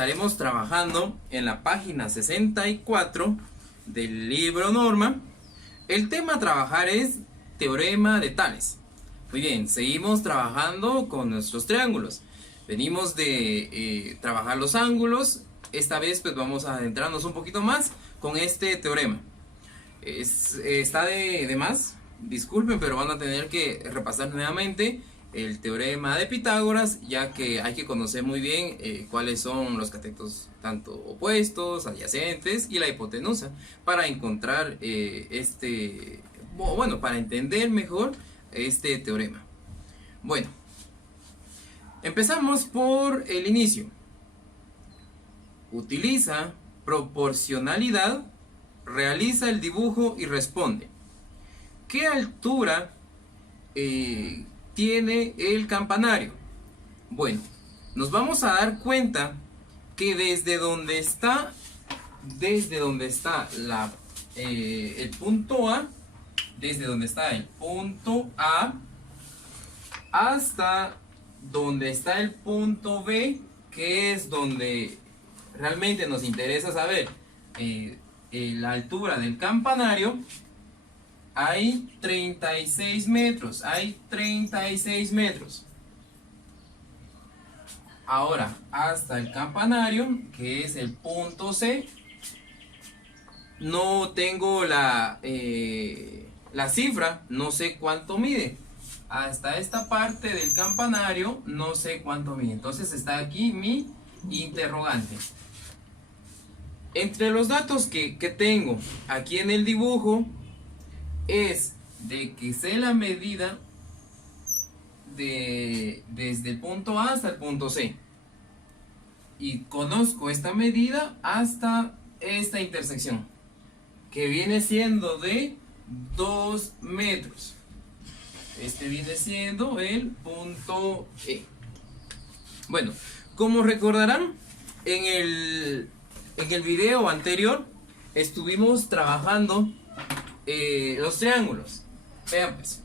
estaremos trabajando en la página 64 del libro Norma. El tema a trabajar es teorema de Tales. Muy bien, seguimos trabajando con nuestros triángulos. Venimos de trabajar los ángulos. Esta vez pues vamos a adentrarnos un poquito más con este teorema. Está de más, disculpen, pero van a tener que repasar nuevamente el teorema de Pitágoras, ya que hay que conocer muy bien cuáles son los catetos tanto opuestos, adyacentes y la hipotenusa para encontrar para entender mejor este teorema. Bueno, empezamos por el inicio. Utiliza proporcionalidad, realiza el dibujo y responde. ¿Qué altura tiene el campanario? Bueno, nos vamos a dar cuenta que desde donde está el punto A, desde donde está el punto A hasta donde está el punto B, que es donde realmente nos interesa saber la altura del campanario, hay 36 metros, Ahora, hasta el campanario, que es el punto C, no tengo la cifra, no sé cuánto mide. Hasta esta parte del campanario, no sé cuánto mide. Entonces está aquí mi interrogante. Entre los datos que tengo aquí en el dibujo, es de que sé la medida desde el punto A hasta el punto C. Y conozco esta medida hasta esta intersección, que viene siendo de 2 metros. Este viene siendo el punto E. Bueno, como recordarán, en el video anterior estuvimos trabajando los triángulos. Vean pues,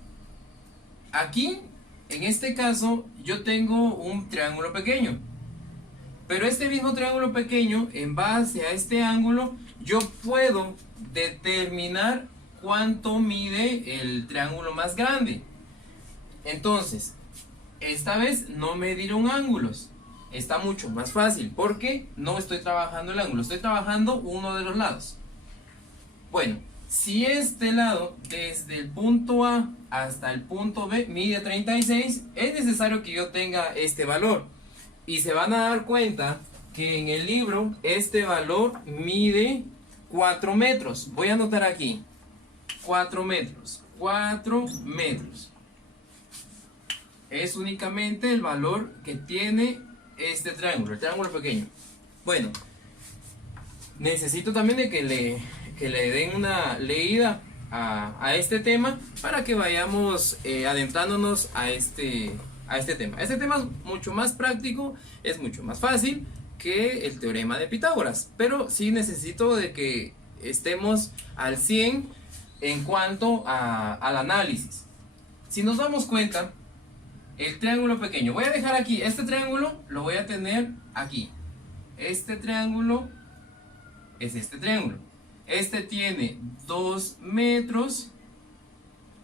aquí en este caso yo tengo un triángulo pequeño, pero este mismo triángulo pequeño, en base a este ángulo, yo puedo determinar cuánto mide el triángulo más grande. Entonces, esta vez no medieron ángulos. Está mucho más fácil porque no estoy trabajando el ángulo, estoy trabajando uno de los lados. Bueno, si este lado, desde el punto A hasta el punto B, mide 36, es necesario que yo tenga este valor. Y se van a dar cuenta que en el libro este valor mide 4 metros. Voy a anotar aquí, 4 metros. Es únicamente el valor que tiene este triángulo, el triángulo pequeño. Bueno, necesito también de que le den una leída a este tema para que vayamos adentrándonos a este tema. Este tema es mucho más práctico, es mucho más fácil que el teorema de Pitágoras, pero sí necesito de que estemos al 100 en cuanto al análisis. Si nos damos cuenta, el triángulo pequeño, voy a dejar aquí, este triángulo lo voy a tener aquí. Este triángulo es este triángulo. Este tiene 2 metros,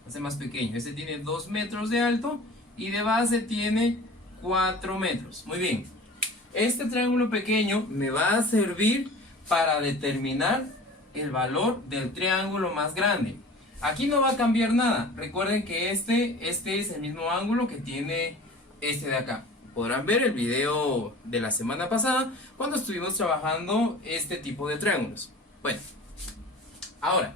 hace más pequeño, este tiene 2 metros de alto y de base tiene 4 metros. Muy bien, este triángulo pequeño me va a servir para determinar el valor del triángulo más grande. Aquí no va a cambiar nada. Recuerden que este es el mismo ángulo que tiene este de acá. Podrán ver el video de la semana pasada cuando estuvimos trabajando este tipo de triángulos. Bueno, ahora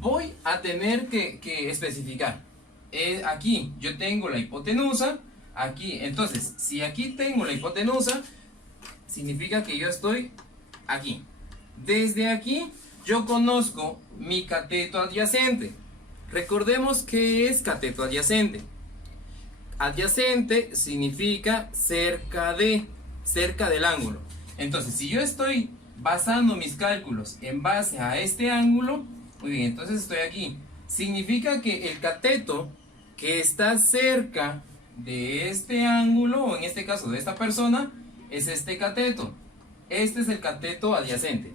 voy a tener que especificar. Aquí yo tengo la hipotenusa. Aquí, entonces, si aquí tengo la hipotenusa, significa que yo estoy aquí. Desde aquí yo conozco mi cateto adyacente. Recordemos que es cateto adyacente. Adyacente significa cerca del ángulo. Entonces, si yo estoy basando mis cálculos en base a este ángulo, muy bien, entonces estoy aquí. Significa que el cateto que está cerca de este ángulo, o en este caso de esta persona, es este cateto. Este es el cateto adyacente.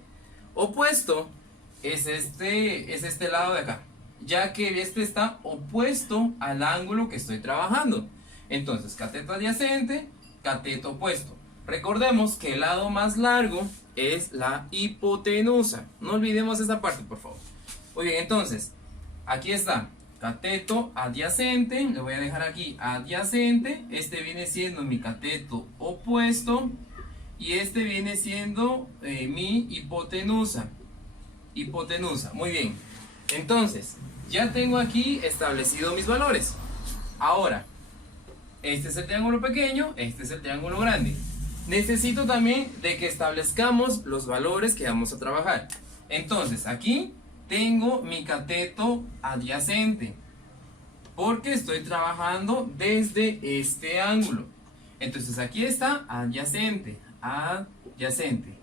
Opuesto es este lado de acá, ya que este está opuesto al ángulo que estoy trabajando. Entonces, cateto adyacente, cateto opuesto. Recordemos que el lado más largo es la hipotenusa. No olvidemos esa parte, por favor. Muy bien, entonces, aquí está, cateto adyacente. Le voy a dejar aquí adyacente. Este viene siendo mi cateto opuesto. Y este viene siendo mi hipotenusa. Hipotenusa, muy bien. Entonces, ya tengo aquí establecido mis valores. Ahora, este es el triángulo pequeño, este es el triángulo grande. Necesito también de que establezcamos los valores que vamos a trabajar. Entonces, aquí tengo mi cateto adyacente, porque estoy trabajando desde este ángulo. Entonces, aquí está adyacente, adyacente.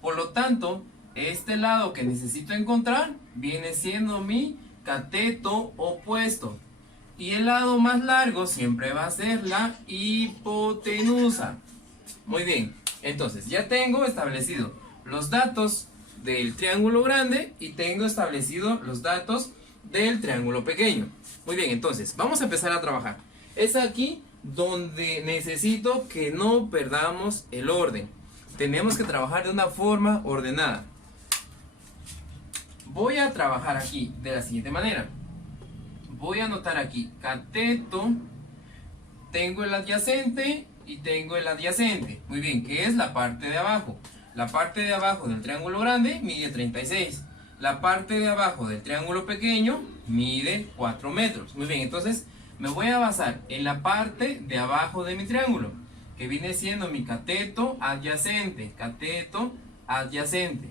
Por lo tanto, este lado que necesito encontrar viene siendo mi cateto opuesto. Y el lado más largo siempre va a ser la hipotenusa. Muy bien, entonces ya tengo establecido los datos del triángulo grande y tengo establecido los datos del triángulo pequeño. Muy bien, entonces vamos a empezar a trabajar. Es aquí donde necesito que no perdamos el orden. Tenemos que trabajar de una forma ordenada. Voy a trabajar aquí de la siguiente manera. Voy a anotar aquí cateto, tengo el adyacente y tengo el adyacente. Muy bien, ¿qué es la parte de abajo? La parte de abajo del triángulo grande mide 36. La parte de abajo del triángulo pequeño mide 4 metros. Muy bien, entonces me voy a basar en la parte de abajo de mi triángulo, que viene siendo mi cateto adyacente. Cateto adyacente.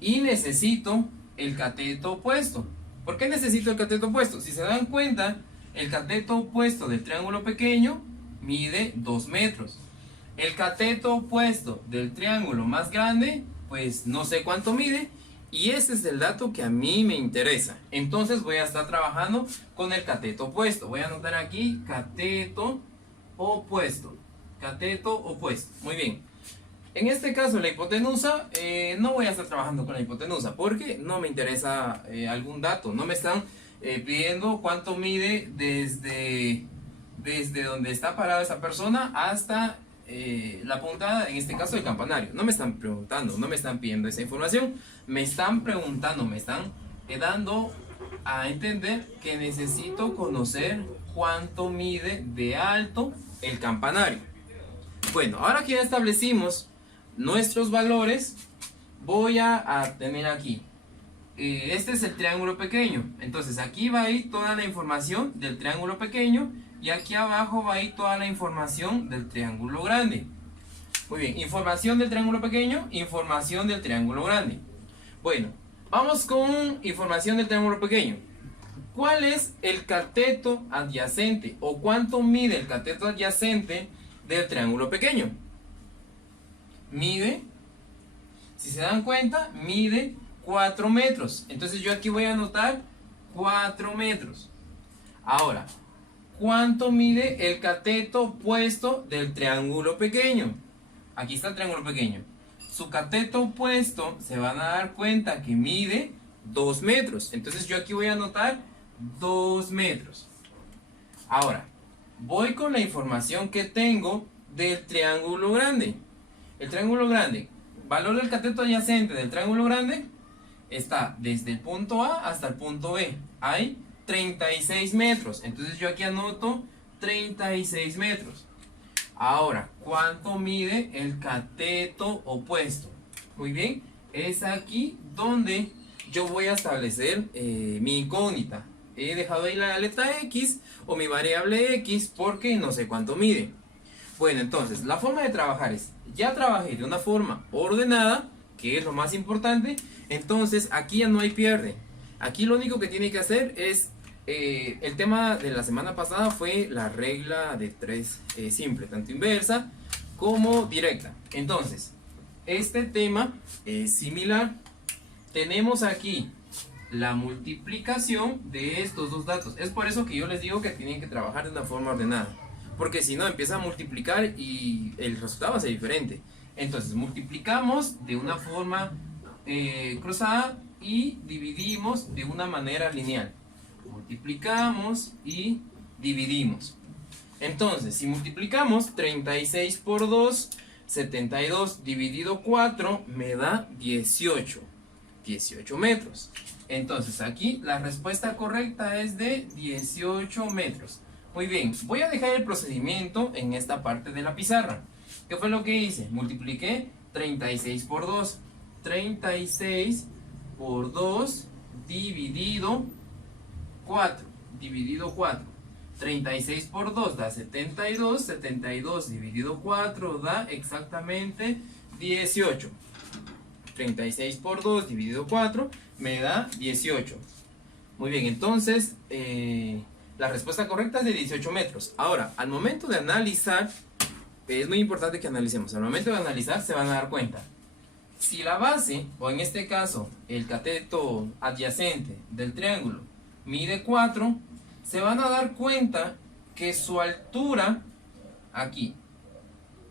Y necesito el cateto opuesto. ¿Por qué necesito el cateto opuesto? Si se dan cuenta, el cateto opuesto del triángulo pequeño mide 2 metros. El cateto opuesto del triángulo más grande, pues no sé cuánto mide. Y ese es el dato que a mí me interesa. Entonces voy a estar trabajando con el cateto opuesto. Voy a anotar aquí cateto opuesto. Cateto opuesto. Muy bien. En este caso la hipotenusa, no voy a estar trabajando con la hipotenusa porque no me interesa algún dato. No me están pidiendo cuánto mide desde donde está parada esa persona hasta la puntada, en este caso el campanario. No me están preguntando, no me están pidiendo esa información. Me están preguntando, me están dando a entender que necesito conocer cuánto mide de alto el campanario. Bueno, ahora que ya establecimos nuestros valores, voy a tener aquí, este es el triángulo pequeño. Entonces aquí va a ir toda la información del triángulo pequeño y aquí abajo va a ir toda la información del triángulo grande. Muy bien, información del triángulo pequeño, información del triángulo grande. Bueno, vamos con información del triángulo pequeño. ¿Cuál es el cateto adyacente o cuánto mide el cateto adyacente del triángulo pequeño? Mide, si se dan cuenta, mide 4 metros. Entonces yo aquí voy a anotar 4 metros. Ahora, ¿cuánto mide el cateto opuesto del triángulo pequeño? Aquí está el triángulo pequeño. Su cateto opuesto se van a dar cuenta que mide 2 metros. Entonces yo aquí voy a anotar 2 metros. Ahora, voy con la información que tengo del triángulo grande. El triángulo grande, valor del cateto adyacente del triángulo grande está desde el punto A hasta el punto B. Hay 36 metros. Entonces yo aquí anoto 36 metros. Ahora, ¿cuánto mide el cateto opuesto? Muy bien, es aquí donde yo voy a establecer mi incógnita. He dejado ahí la letra X o mi variable X porque no sé cuánto mide. Bueno, entonces, la forma de trabajar es, ya trabajé de una forma ordenada, que es lo más importante, entonces aquí ya no hay pierde. Aquí lo único que tiene que hacer es, el tema de la semana pasada fue la regla de 3 simple, tanto inversa como directa. Entonces, este tema es similar. Tenemos aquí la multiplicación de estos dos datos. Es por eso que yo les digo que tienen que trabajar de una forma ordenada. porque si no empieza a multiplicar y el resultado va a ser diferente. Entonces multiplicamos de una forma cruzada y dividimos de una manera lineal. Multiplicamos y dividimos. Entonces, si multiplicamos 36 por 2, 72 dividido 4 me da 18 metros. Entonces aquí la respuesta correcta es de 18 metros. Muy bien, voy a dejar el procedimiento en esta parte de la pizarra. ¿Qué fue lo que hice? Multipliqué 36 por 2. 36 por 2 dividido 4. Dividido 4. 36 por 2 da 72. 72 dividido 4 da exactamente 18. 36 por 2 dividido 4 me da 18. Muy bien, entonces la respuesta correcta es de 18 metros. Ahora, al momento de analizar, es muy importante que analicemos. Al momento de analizar se van a dar cuenta. Si la base, o en este caso el cateto adyacente del triángulo, mide 4, se van a dar cuenta que su altura, aquí,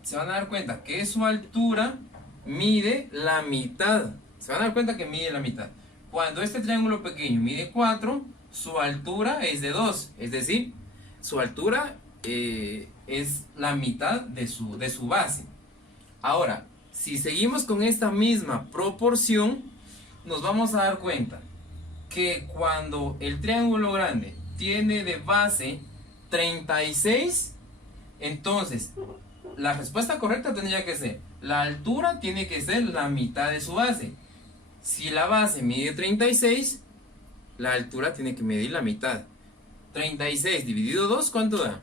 se van a dar cuenta que su altura mide la mitad. Se van a dar cuenta que mide la mitad. Cuando este triángulo pequeño mide 4, su altura es de 2. Es decir, su altura es la mitad de su base. Ahora, si seguimos con esta misma proporción, nos vamos a dar cuenta que cuando el triángulo grande tiene de base 36, entonces la respuesta correcta tendría que ser: la altura tiene que ser la mitad de su base. Si la base mide 36, la altura tiene que medir la mitad. 36 dividido 2, ¿cuánto da?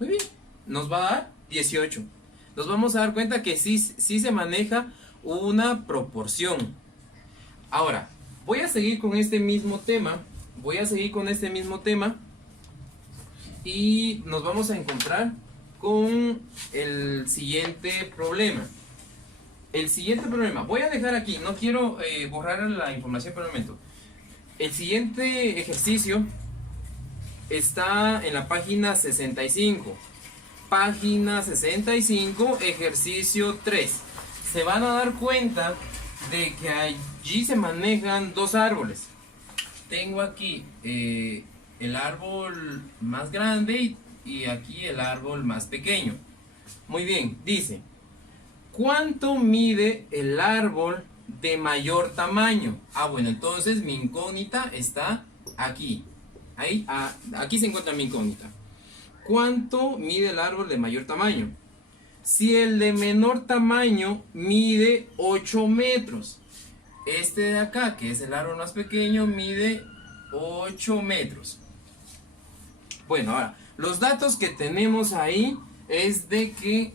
Muy bien, nos va a dar 18. Nos vamos a dar cuenta que sí se maneja una proporción. Ahora, voy a seguir con este mismo tema. Y nos vamos a encontrar con el siguiente problema. Voy a dejar aquí, no quiero borrar la información por el momento. El siguiente ejercicio está en la página 65. Página 65, ejercicio 3. Se van a dar cuenta de que allí se manejan dos árboles. Tengo aquí el árbol más grande y aquí el árbol más pequeño. Muy bien, dice: ¿cuánto mide el árbol de mayor tamaño? Bueno, entonces mi incógnita está aquí. Aquí se encuentra mi incógnita. ¿Cuánto mide el árbol de mayor tamaño? Si el de menor tamaño mide 8 metros. Este de acá, que es el árbol más pequeño, mide 8 metros. Bueno, ahora, los datos que tenemos ahí es de que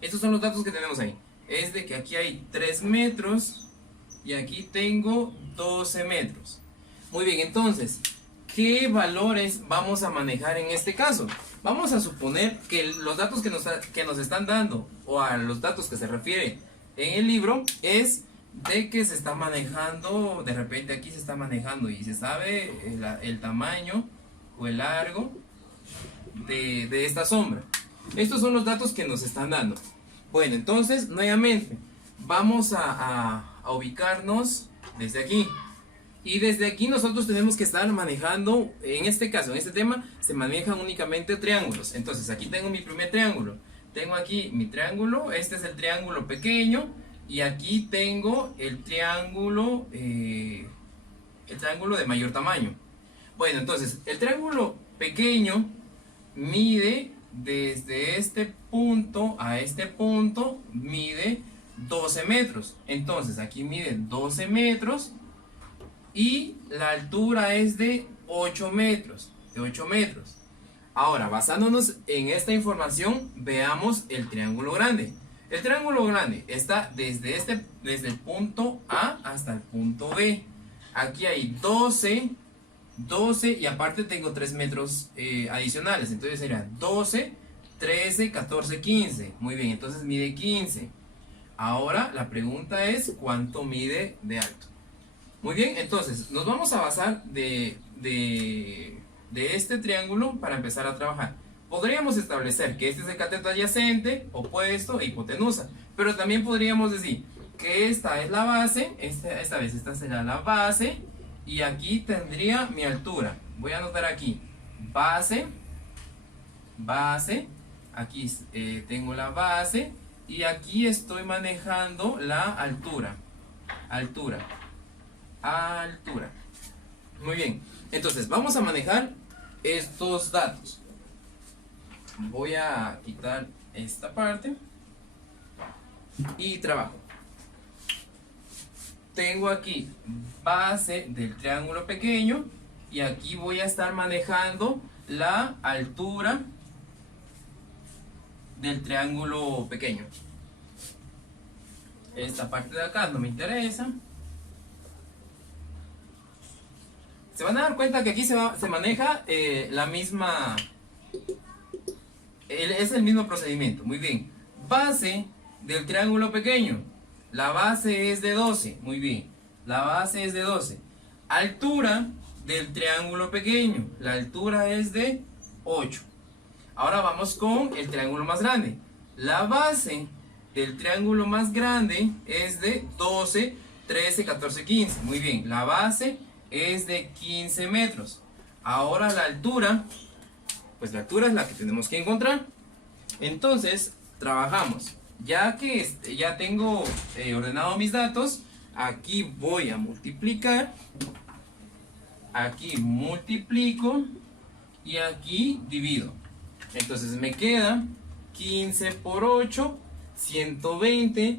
estos son los datos que tenemos ahí. Es de que aquí hay 3 metros y aquí tengo 12 metros. Muy bien, entonces, ¿qué valores vamos a manejar en este caso? Vamos a suponer que los datos que nos están dando, o a los datos que se refiere en el libro, es de que se está manejando, de repente aquí se está manejando y se sabe el tamaño o el largo de esta sombra. Estos son los datos que nos están dando. Bueno, entonces, nuevamente, vamos a ubicarnos desde aquí. Y desde aquí nosotros tenemos que estar manejando, en este caso, en este tema, se manejan únicamente triángulos. Entonces, aquí tengo mi primer triángulo. Tengo aquí mi triángulo, este es el triángulo pequeño. Y aquí tengo el triángulo de mayor tamaño. Bueno, entonces, el triángulo pequeño mide desde este punto a este punto, mide 12 metros. Entonces, aquí mide 12 metros. Y la altura es de 8 metros. Ahora, basándonos en esta información, veamos el triángulo grande. El triángulo grande está desde el punto A hasta el punto B. Aquí hay 12 y aparte tengo 3 metros adicionales. Entonces sería 12, 13, 14, 15. Muy bien, entonces mide 15. Ahora la pregunta es: ¿cuánto mide de alto? Muy bien, entonces nos vamos a basar de este triángulo para empezar a trabajar. Podríamos establecer que este es el cateto adyacente, opuesto e hipotenusa, pero también podríamos decir que esta es la base, esta vez esta será la base, y aquí tendría mi altura. Voy a anotar aquí, base, base, aquí tengo la base, y aquí estoy manejando la altura, altura, altura. Muy bien, entonces vamos a manejar estos datos. Voy a quitar esta parte y trabajo. Tengo aquí base del triángulo pequeño y aquí voy a estar manejando la altura del triángulo pequeño. Esta parte de acá no me interesa. Se van a dar cuenta que aquí se maneja la misma... es el mismo procedimiento. Muy bien. Base del triángulo pequeño. La base es de 12. Muy bien. La base es de 12. Altura del triángulo pequeño. La altura es de 8. Ahora vamos con el triángulo más grande. La base del triángulo más grande es de 12, 13, 14, 15. Muy bien. La base es de 15 metros. Ahora la altura, pues la altura es la que tenemos que encontrar. Entonces, trabajamos. Ya que ya tengo ordenado mis datos, aquí voy a multiplicar. Aquí multiplico y aquí divido. Entonces me queda 15 por 8, 120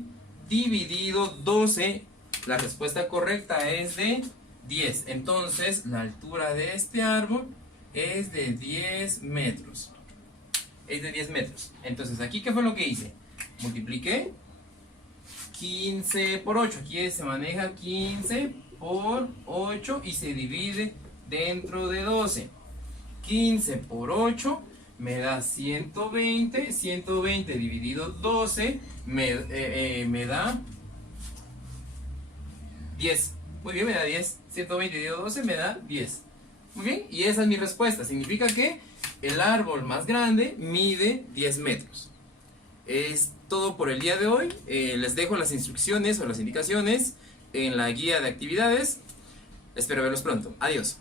dividido 12. La respuesta correcta es de 10. Entonces la altura de este árbol es de 10 metros. Es de 10 metros. Entonces aquí, ¿qué fue lo que hice? Multipliqué 15 por 8. Aquí se maneja 15 por 8 y se divide dentro de 12. 15 por 8 me da 120. 120 dividido 12 me da 10. Muy bien, me da 10. 120 dividido 12 me da 10. Muy bien, y esa es mi respuesta. Significa que el árbol más grande mide 10 metros. Es todo por el día de hoy. Les dejo las instrucciones o las indicaciones en la guía de actividades. Espero verlos pronto. Adiós.